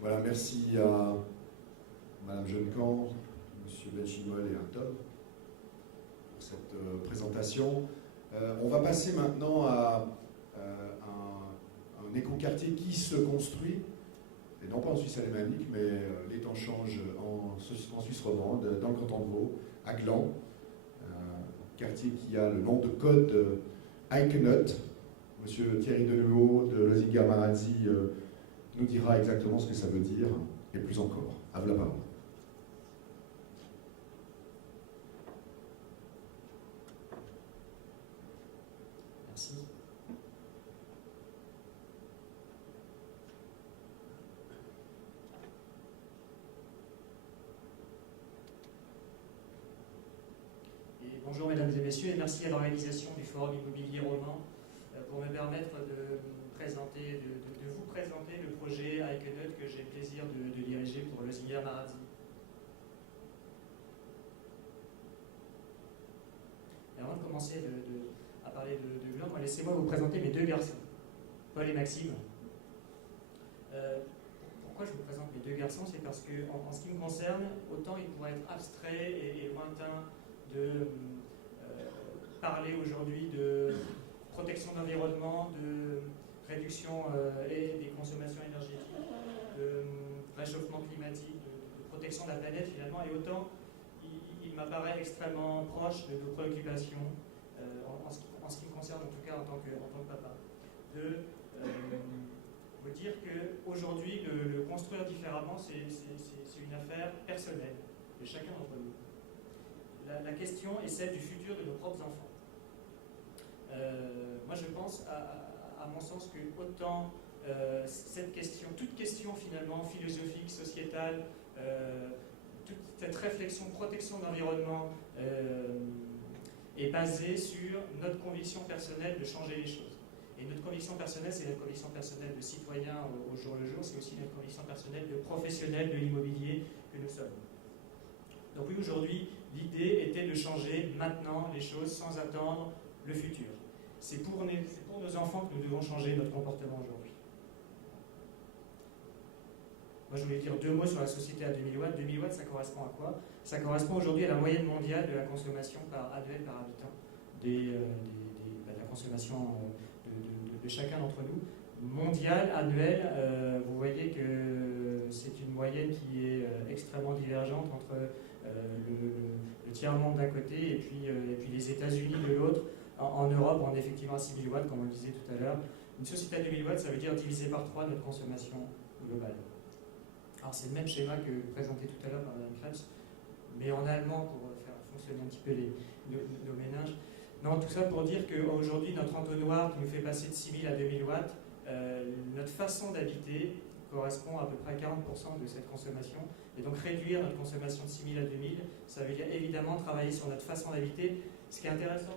Voilà, merci à Madame Jeunecamp, Monsieur Benchimol et à Tom pour cette présentation. On va passer maintenant à un écoquartier qui se construit, et non pas en Suisse alémanique, mais les temps changent en Suisse romande, dans le canton de Vaud, à Gland, un quartier qui a le nom de code Eikenot. Monsieur Thierry Denuot de Losinga Marazzi nous dira exactement ce que ça veut dire, et plus encore. À vous la parole. Merci. Et bonjour mesdames et messieurs, et merci à l'organisation du Forum immobilier roman pour me permettre de vous présenter le projet Eikenot que j'ai le plaisir de diriger pour Losinga Marazzi. Et avant de commencer à parler de Gland, laissez-moi vous présenter mes deux garçons, Paul et Maxime. Pourquoi je vous présente mes deux garçons? C'est parce que, en ce qui me concerne, autant il pourrait être abstrait et lointain de parler aujourd'hui de protection de l'environnement, de réduction des consommations énergétiques, de réchauffement climatique, de protection de la planète finalement, et autant il m'apparaît extrêmement proche de nos préoccupations, en ce qui me concerne en tout cas en tant que papa, de vous dire qu'aujourd'hui le construire différemment c'est une affaire personnelle de chacun d'entre nous. La question est celle du futur de nos propres enfants. Moi je pense à mon sens que autant cette question, toute question finalement philosophique, sociétale, toute cette réflexion de protection de l'environnement est basée sur notre conviction personnelle de changer les choses. Et notre conviction personnelle, c'est notre conviction personnelle de citoyen au jour le jour, c'est aussi notre conviction personnelle de professionnel de l'immobilier que nous sommes. Donc oui, aujourd'hui, l'idée était de changer maintenant les choses sans attendre le futur. C'est pour nos enfants que nous devons changer notre comportement aujourd'hui. Moi, je voulais dire deux mots sur la société à 2000 watts. 2000 watts, ça correspond à quoi? Ça correspond aujourd'hui à la moyenne mondiale de la consommation annuelle par habitant, de la consommation de chacun d'entre nous. Mondiale, annuelle, vous voyez que c'est une moyenne qui est extrêmement divergente entre le tiers-monde d'un côté et puis les États-Unis de l'autre. En Europe, on est effectivement à 6000 watts, comme on le disait tout à l'heure. Une société à 2000 watts, ça veut dire diviser par 3 notre consommation globale. Alors c'est le même schéma que présenté tout à l'heure par Mme Krebs, mais en allemand pour faire fonctionner un petit peu nos méninges. Non, tout ça pour dire qu'aujourd'hui, notre entonnoir qui nous fait passer de 6000 à 2000 watts, notre façon d'habiter correspond à peu près à 40% de cette consommation. Et donc réduire notre consommation de 6000 à 2000, ça veut dire évidemment travailler sur notre façon d'habiter. Ce qui est intéressant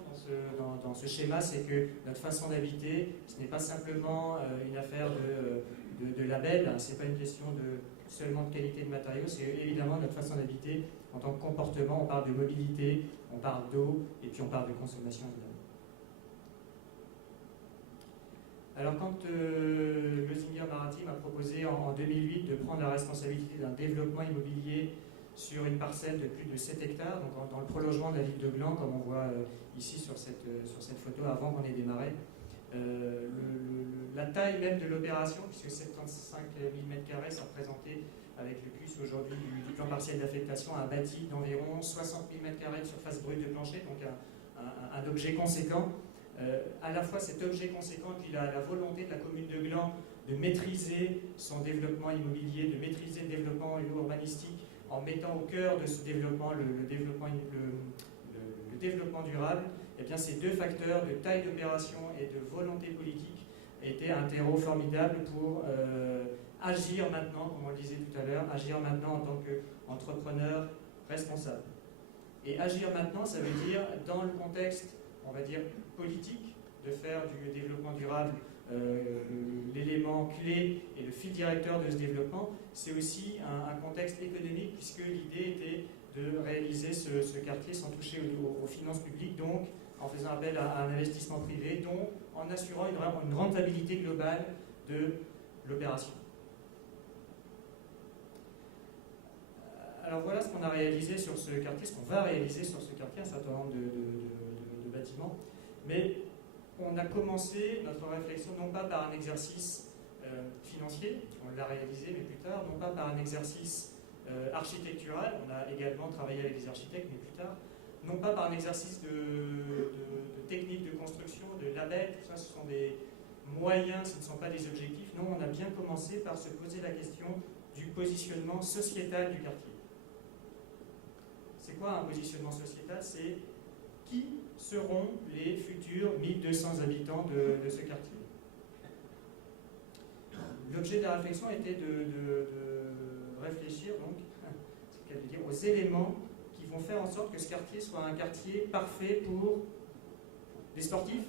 dans ce schéma, c'est que notre façon d'habiter, ce n'est pas simplement une affaire de label, hein, ce n'est pas une question seulement de qualité de matériaux, c'est évidemment notre façon d'habiter en tant que comportement. On parle de mobilité, on parle d'eau, et puis on parle de consommation évidemment. Alors quand Losinga Marazzi m'a proposé en 2008 de prendre la responsabilité d'un développement immobilier sur une parcelle de plus de 7 hectares, donc dans le prolongement de la ville de Gland, comme on voit ici sur cette photo avant qu'on ait démarré, la taille même de l'opération, puisque 75 000 m², ça représentait, avec le CUS aujourd'hui du plan partiel d'affectation, un bâti d'environ 60 000 m² de surface brute de plancher, donc un objet conséquent. À la fois cet objet conséquent et puis la volonté de la commune de Gland de maîtriser son développement immobilier, de maîtriser le développement urbanistique en mettant au cœur de ce développement le développement durable. Eh bien, ces deux facteurs de taille d'opération et de volonté politique étaient un terreau formidable pour agir maintenant, comme on le disait tout à l'heure, agir maintenant en tant qu'entrepreneur responsable. Et agir maintenant, ça veut dire, dans le contexte, on va dire, politique, de faire du développement durable l'élément clé et le fil directeur de ce développement, c'est aussi un contexte économique, puisque l'idée était de réaliser ce quartier sans toucher aux finances publiques, donc en faisant appel à un investissement privé, donc en assurant une rentabilité globale de l'opération. Alors voilà ce qu'on a réalisé sur ce quartier, ce qu'on va réaliser sur ce quartier, un certain nombre de bâtiments. Mais on a commencé notre réflexion non pas par un exercice financier, on l'a réalisé mais plus tard, non pas par un exercice architectural, on a également travaillé avec des architectes mais plus tard, non pas par un exercice de technique de construction, de label, tout ça ce sont des moyens, ce ne sont pas des objectifs. Non, on a bien commencé par se poser la question du positionnement sociétal du quartier. C'est quoi un positionnement sociétal? C'est qui seront les futurs 1200 habitants de ce quartier. L'objet de la réflexion était de réfléchir donc, c'est qu'elle veut dire, aux éléments qui vont faire en sorte que ce quartier soit un quartier parfait pour des sportifs,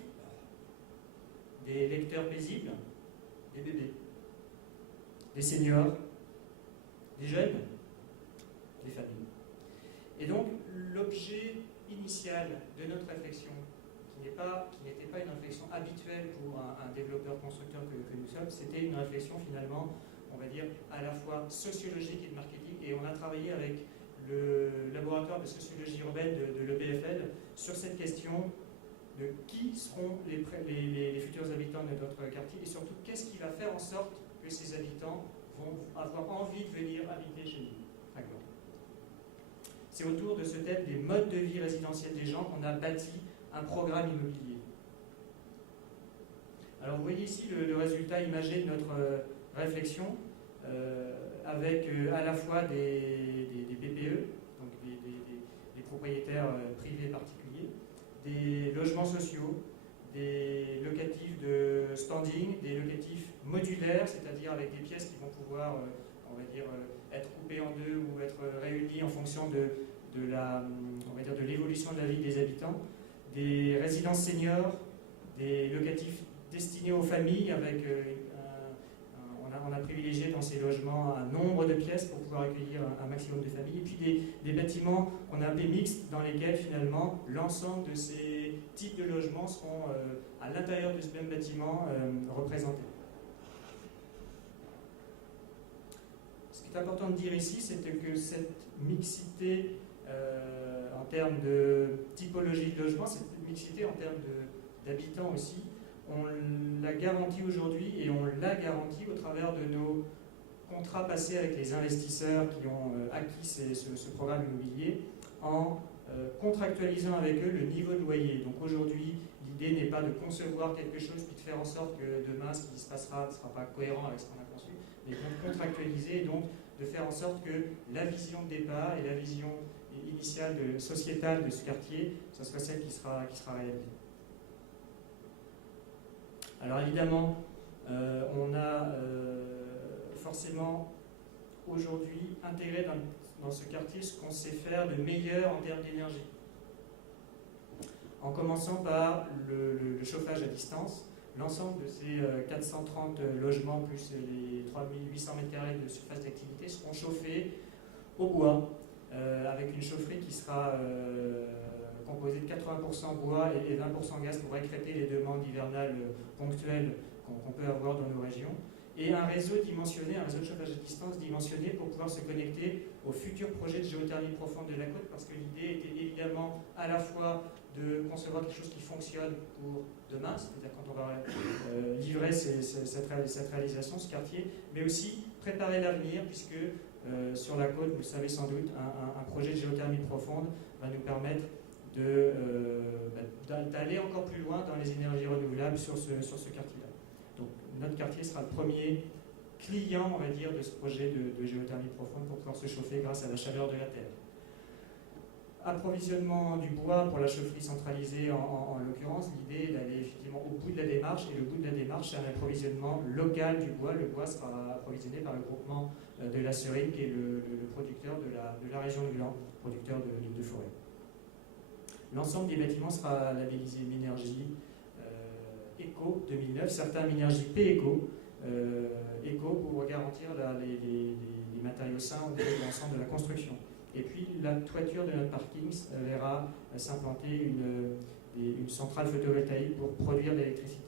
des lecteurs paisibles, des bébés, des seniors, des jeunes, des familles. Et donc, l'objet initial de notre réflexion, qui n'était pas une réflexion habituelle pour un développeur-constructeur que nous sommes, c'était une réflexion finalement, on va dire, à la fois sociologique et de marketing. Et on a travaillé avec le laboratoire de sociologie urbaine de l'EPFL sur cette question de qui seront les futurs habitants de notre quartier et surtout qu'est-ce qui va faire en sorte que ces habitants vont avoir envie de venir habiter chez nous. C'est autour de ce thème des modes de vie résidentiels des gens qu'on a bâti un programme immobilier. Alors vous voyez ici le résultat imagé de notre réflexion avec à la fois des PPE, donc des propriétaires privés et particuliers, des logements sociaux, des locatifs de standing, des locatifs modulaires, c'est-à-dire avec des pièces qui vont pouvoir, on va dire, être coupées en deux ou être réunies en fonction de l'évolution de la vie des habitants, des résidences seniors, des locatifs destinés aux familles avec on a privilégié dans ces logements un nombre de pièces pour pouvoir accueillir un maximum de familles, et puis des bâtiments qu'on a appelés mixtes dans lesquels finalement l'ensemble de ces types de logements seront à l'intérieur de ce même bâtiment représentés. Ce qui est important de dire ici, c'est que cette mixité en termes de typologie de logement, cette mixité en termes d'habitants aussi, on la garantit aujourd'hui et on l'a garantie au travers de nos contrats passés avec les investisseurs qui ont acquis ce programme immobilier en contractualisant avec eux le niveau de loyer. Donc aujourd'hui, l'idée n'est pas de concevoir quelque chose puis de faire en sorte que demain ce qui se passera ne sera pas cohérent avec ce qu'on a conçu, mais de contractualiser et donc de faire en sorte que la vision de départ et la vision initiale sociétale de ce quartier, ce soit celle qui sera réalisée. Alors évidemment, on a forcément aujourd'hui intégré dans ce quartier ce qu'on sait faire de meilleur en termes d'énergie. En commençant par le chauffage à distance, l'ensemble de ces 430 logements plus les 3800 m² de surface d'activité seront chauffés au bois, avec une chaufferie qui sera composée de 80% bois et 20% gaz pour écrêter les demandes hivernales ponctuelles qu'on peut avoir dans nos régions, et un réseau dimensionné, un réseau de chauffage à distance dimensionné pour pouvoir se connecter aux futurs projets de géothermie profonde de la côte, parce que l'idée était évidemment à la fois de concevoir quelque chose qui fonctionne pour demain, c'est-à-dire quand on va livrer cette réalisation, ce quartier, mais aussi préparer l'avenir, puisque sur la côte, vous le savez sans doute, un projet de géothermie profonde va nous permettre d'aller encore plus loin dans les énergies renouvelables sur ce quartier-là. Donc notre quartier sera le premier client, on va dire, de ce projet de géothermie profonde pour pouvoir se chauffer grâce à la chaleur de la terre. Approvisionnement du bois pour la chaufferie centralisée en l'occurrence, l'idée est d'aller effectivement au bout de la démarche, et le bout de la démarche c'est un approvisionnement local du bois. Le bois sera approvisionné par le groupement de la Serine, qui est le producteur de la région de Gland, producteur de forêt. L'ensemble des bâtiments sera labellisé Minergie Eco 2009, certains Minergie P-Eco, Eco pour garantir les matériaux sains au niveau de l'ensemble de la construction. Et puis la toiture de notre parking verra s'implanter une centrale photovoltaïque pour produire de l'électricité.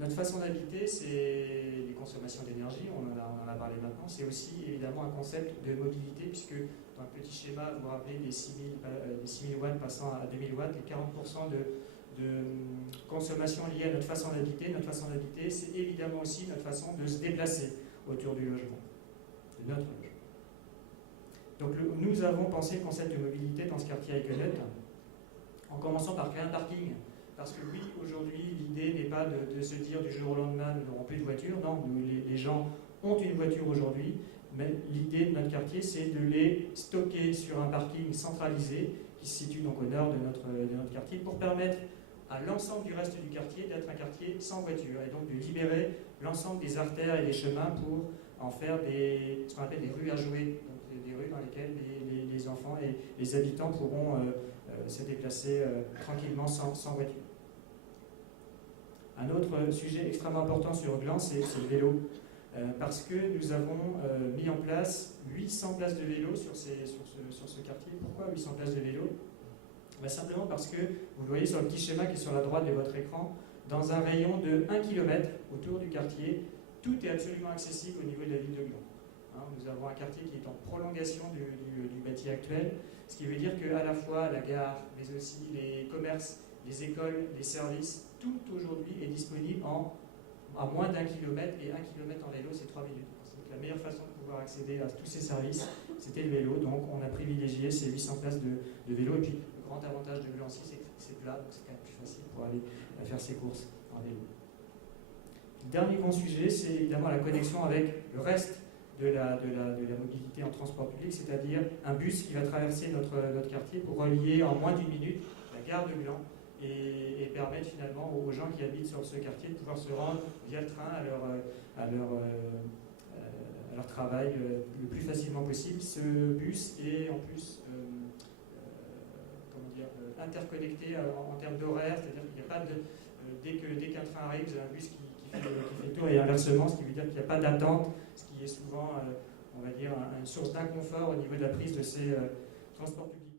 Notre façon d'habiter, c'est les consommations d'énergie, on en a parlé maintenant, c'est aussi évidemment un concept de mobilité, puisque dans le petit schéma, vous vous rappelez des 6000 watts passant à 2000 watts, les 40% de consommation liée à notre façon d'habiter. Notre façon d'habiter, c'est évidemment aussi notre façon de se déplacer autour du logement, de notre logement. Donc nous avons pensé le concept de mobilité dans ce quartier à Equelette, en commençant par créer un parking. Parce que oui, aujourd'hui, l'idée n'est pas de se dire du jour au lendemain, nous n'aurons plus de voiture. Non, les gens ont une voiture aujourd'hui, mais l'idée de notre quartier, c'est de les stocker sur un parking centralisé qui se situe donc au nord de notre quartier pour permettre à l'ensemble du reste du quartier d'être un quartier sans voiture et donc de libérer l'ensemble des artères et des chemins pour en faire ce qu'on appelle des rues à jouer, donc des rues dans lesquelles les enfants et les habitants pourront se déplacer tranquillement sans voiture. Un autre sujet extrêmement important sur Gland, c'est le vélo. Parce que nous avons mis en place 800 places de vélo sur ce quartier. Pourquoi 800 places de vélo? Simplement parce que, vous le voyez sur le petit schéma qui est sur la droite de votre écran, dans un rayon de 1 km autour du quartier, tout est absolument accessible au niveau de la ville de Gland. Nous avons un quartier qui est en prolongation du bâti actuel, ce qui veut dire qu'à la fois la gare, mais aussi les commerces, les écoles, les services, tout aujourd'hui est disponible à moins d'1 kilomètre, et 1 kilomètre en vélo, c'est 3 minutes. Donc la meilleure façon de pouvoir accéder à tous ces services, c'était le vélo. Donc on a privilégié ces 800 places de vélo. Et puis le grand avantage de Glancy, c'est que c'est plat, donc c'est quand même plus facile pour aller faire ses courses en vélo. Le dernier grand sujet, c'est évidemment la connexion avec le reste de la mobilité en transport public, c'est-à-dire un bus qui va traverser notre quartier pour relier en moins d'1 minute la gare de Gland et permettre finalement aux gens qui habitent sur ce quartier de pouvoir se rendre via le train à leur travail le plus facilement possible. Ce bus est en plus interconnecté en termes d'horaire, c'est-à-dire qu'il n'y a pas dès qu'un train arrive, vous avez un bus qui fait le tour et inversement, ce qui veut dire qu'il n'y a pas d'attente, ce qui est souvent, on va dire, une source d'inconfort au niveau de la prise de ces transports publics.